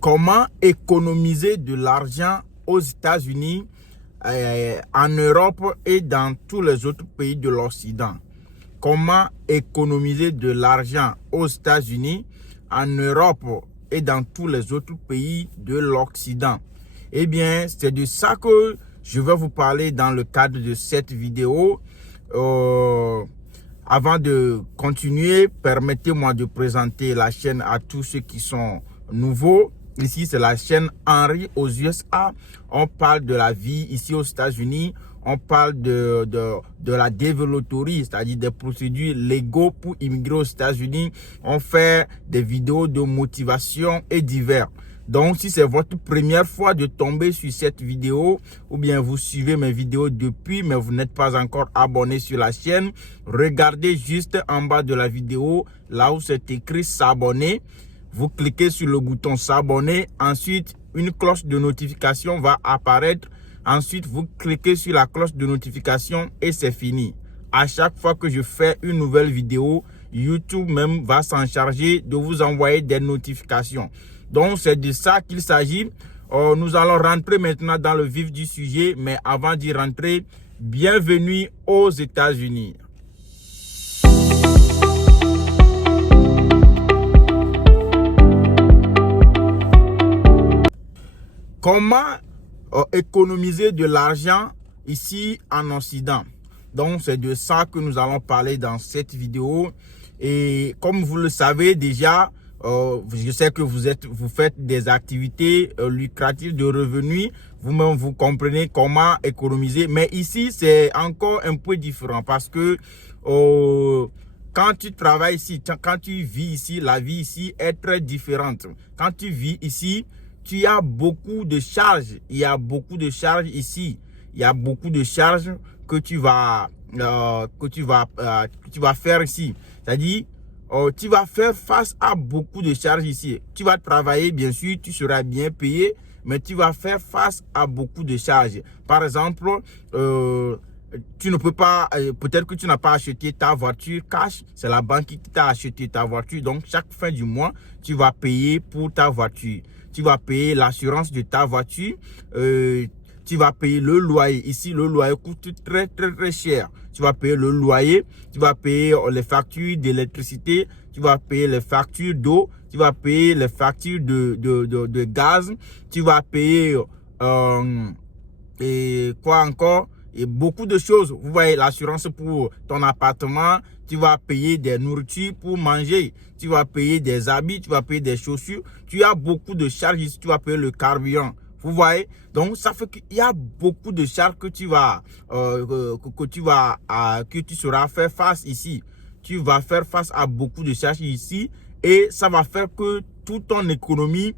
Comment économiser de l'argent aux États-Unis, en Europe et dans tous les autres pays de l'Occident? Comment économiser de l'argent aux États-Unis, en Europe et dans tous les autres pays de l'Occident? Eh bien, c'est de ça que je vais vous parler dans le cadre de cette vidéo. Avant de continuer, permettez-moi de présenter la chaîne à tous ceux qui sont nouveaux. Ici, c'est la chaîne Henry aux USA. On parle de la vie ici aux États-Unis. On parle de la développerie, c'est-à-dire des procédures légaux pour immigrer aux États-Unis. On fait des vidéos de motivation et divers. Donc, si c'est votre première fois de tomber sur cette vidéo, ou bien vous suivez mes vidéos depuis, mais vous n'êtes pas encore abonné sur la chaîne, regardez juste en bas de la vidéo, là où c'est écrit s'abonner. Vous cliquez sur le bouton s'abonner. Ensuite, une cloche de notification va apparaître. Ensuite, vous cliquez sur la cloche de notification et c'est fini. À chaque fois que je fais une nouvelle vidéo, YouTube même va s'en charger de vous envoyer des notifications. Donc, c'est de ça qu'il s'agit. Nous allons rentrer maintenant dans le vif du sujet. Mais avant d'y rentrer, bienvenue aux États-Unis. Comment économiser de l'argent ici en Occident? Donc, c'est de ça que nous allons parler dans cette vidéo. Et comme vous le savez déjà, je sais que vous faites des activités lucratives de revenus. Vous-même, vous comprenez comment économiser. Mais ici, c'est encore un peu différent parce que quand tu travailles ici, quand tu vis ici, la vie ici est très différente. Quand tu vis ici, tu as beaucoup de charges. Il y a beaucoup de charges ici. Il y a beaucoup de charges que tu vas faire ici. C'est-à-dire, tu vas faire face à beaucoup de charges ici. Tu vas travailler, bien sûr, tu seras bien payé, mais tu vas faire face à beaucoup de charges. Par exemple, tu ne peux pas, peut-être que tu n'as pas acheté ta voiture cash, c'est la banque qui t'a acheté ta voiture. Donc, chaque fin du mois, tu vas payer pour ta voiture. Tu vas payer l'assurance de ta voiture. Tu vas payer le loyer. Ici, le loyer coûte très, très, très cher. Tu vas payer le loyer. Tu vas payer les factures d'électricité. Tu vas payer les factures d'eau. Tu vas payer les factures de gaz. Tu vas payer et quoi encore? Et beaucoup de choses. Vous voyez, l'assurance pour ton appartement. Tu vas payer des nourritures pour manger. Tu vas payer des habits. Tu vas payer des chaussures. Tu as beaucoup de charges ici. Tu vas payer le carburant. Vous voyez? Donc, ça fait qu'il y a beaucoup de charges que tu seras faire face ici. Tu vas faire face à beaucoup de charges ici. Et ça va faire que toute ton économie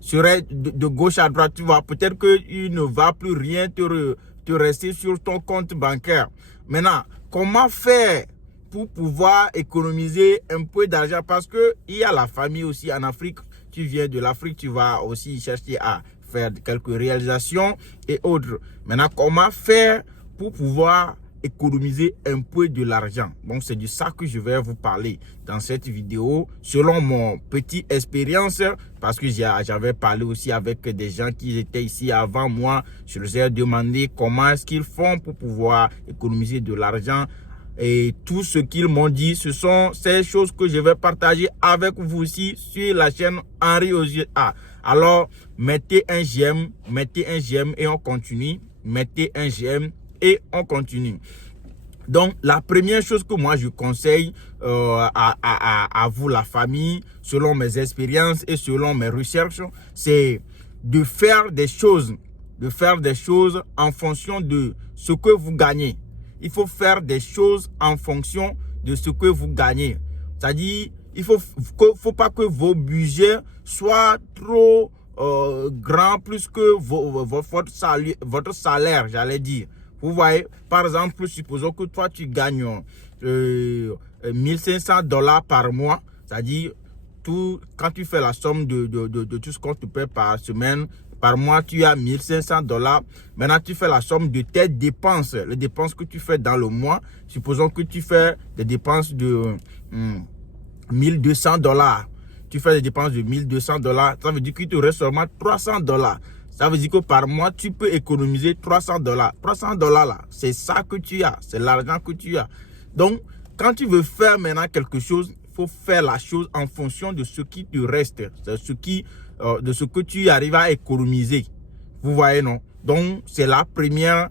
serait de gauche à droite. Tu vas peut-être qu'il ne va plus rien te rester sur ton compte bancaire. Maintenant, comment faire pour pouvoir économiser un peu d'argent? Parce que il y a la famille aussi en Afrique. Tu viens de l'Afrique, tu vas aussi chercher à faire quelques réalisations et autres. Maintenant, comment faire pour pouvoir économiser un peu de l'argent? Donc, c'est de ça que je vais vous parler dans cette vidéo, selon mon petite expérience, parce que j'avais parlé aussi avec des gens qui étaient ici avant moi. Je leur ai demandé comment est-ce qu'ils font pour pouvoir économiser de l'argent. Et tout ce qu'ils m'ont dit, ce sont ces choses que je vais partager avec vous aussi sur la chaîne Henry aux USA. Alors, mettez un j'aime et on continue. Mettez un j'aime et on continue. Donc, la première chose que moi je conseille à vous, la famille, selon mes expériences et selon mes recherches, c'est de faire des choses en fonction de ce que vous gagnez. Il faut faire des choses en fonction de ce que vous gagnez. C'est-à-dire, il faut pas que vos budgets soient trop grands plus que votre salaire, j'allais dire. Vous voyez, par exemple, supposons que toi, tu gagnes $1500 par mois. C'est-à-dire, quand tu fais la somme de tout ce qu'on te paie par semaine, par mois, tu as $1500. Maintenant, tu fais la somme de tes dépenses, les dépenses que tu fais dans le mois. Supposons que tu fais des dépenses de $1200. tu fais des dépenses de $1200, ça veut dire qu'il te reste seulement $300. Ça veut dire que par mois, tu peux économiser $300. $300 là, c'est ça que tu as, c'est l'argent que tu as. Donc, quand tu veux faire maintenant quelque chose, il faut faire la chose en fonction de ce qui te reste, de ce que tu arrives à économiser. Vous voyez, non? Donc, c'est la première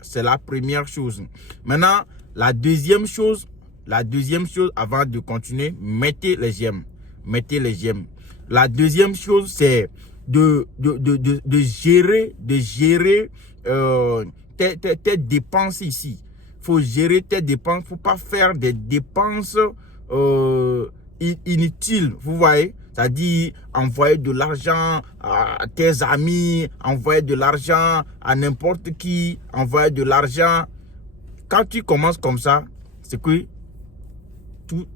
chose. Maintenant, la deuxième chose avant de continuer, mettez les j'aime. Mettez les j'aime. La deuxième chose, c'est de gérer tes dépenses ici. Il faut gérer tes dépenses. Il ne faut pas faire des dépenses inutiles. Vous voyez? C'est-à-dire envoyer de l'argent à tes amis, envoyer de l'argent à n'importe qui, envoyer de l'argent. Quand tu commences comme ça, c'est que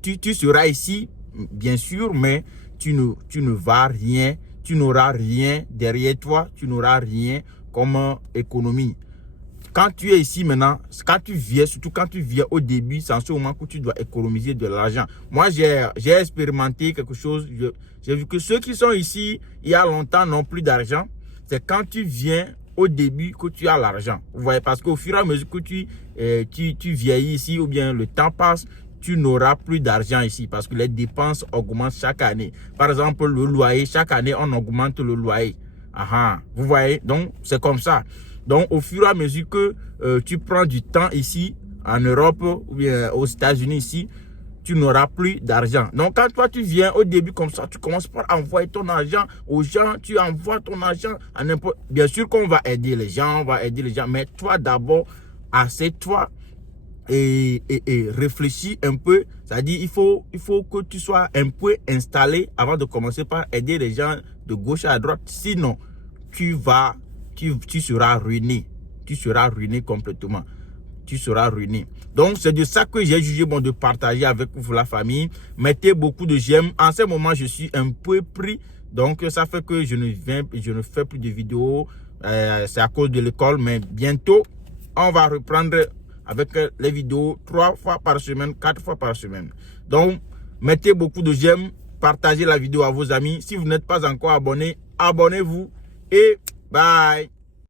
tu seras ici, bien sûr, mais tu ne vas rien, tu n'auras rien derrière toi, tu n'auras rien comme économie. Quand tu es ici maintenant, quand tu viens, surtout quand tu viens au début, c'est en ce moment que tu dois économiser de l'argent. Moi, j'ai expérimenté quelque chose. J'ai vu que ceux qui sont ici il y a longtemps n'ont plus d'argent. C'est quand tu viens au début que tu as l'argent. Vous voyez, parce qu'au fur et à mesure que tu vieillis ici ou bien le temps passe, tu n'auras plus d'argent ici parce que les dépenses augmentent chaque année. Par exemple, le loyer, chaque année, on augmente le loyer. Vous voyez, donc c'est comme ça. Donc, au fur et à mesure que tu prends du temps ici, en Europe ou bien aux États-Unis ici, tu n'auras plus d'argent. Donc, quand toi, tu viens au début comme ça, tu commences par envoyer ton argent aux gens, tu envoies ton argent à n'importe... Bien sûr qu'on va aider les gens, mais toi d'abord, assieds-toi et réfléchis un peu. C'est-à-dire, il faut que tu sois un peu installé avant de commencer par aider les gens de gauche à droite. Sinon, tu seras ruiné. Tu seras ruiné complètement. Tu seras ruiné. Donc, c'est de ça que j'ai jugé bon de partager avec vous la famille. Mettez beaucoup de j'aime. En ce moment, je suis un peu pris. Donc, ça fait que je ne fais plus de vidéos. C'est à cause de l'école. Mais bientôt, on va reprendre avec les vidéos 3 fois par semaine, 4 fois par semaine. Donc, mettez beaucoup de j'aime. Partagez la vidéo à vos amis. Si vous n'êtes pas encore abonné, abonnez-vous. Et bye.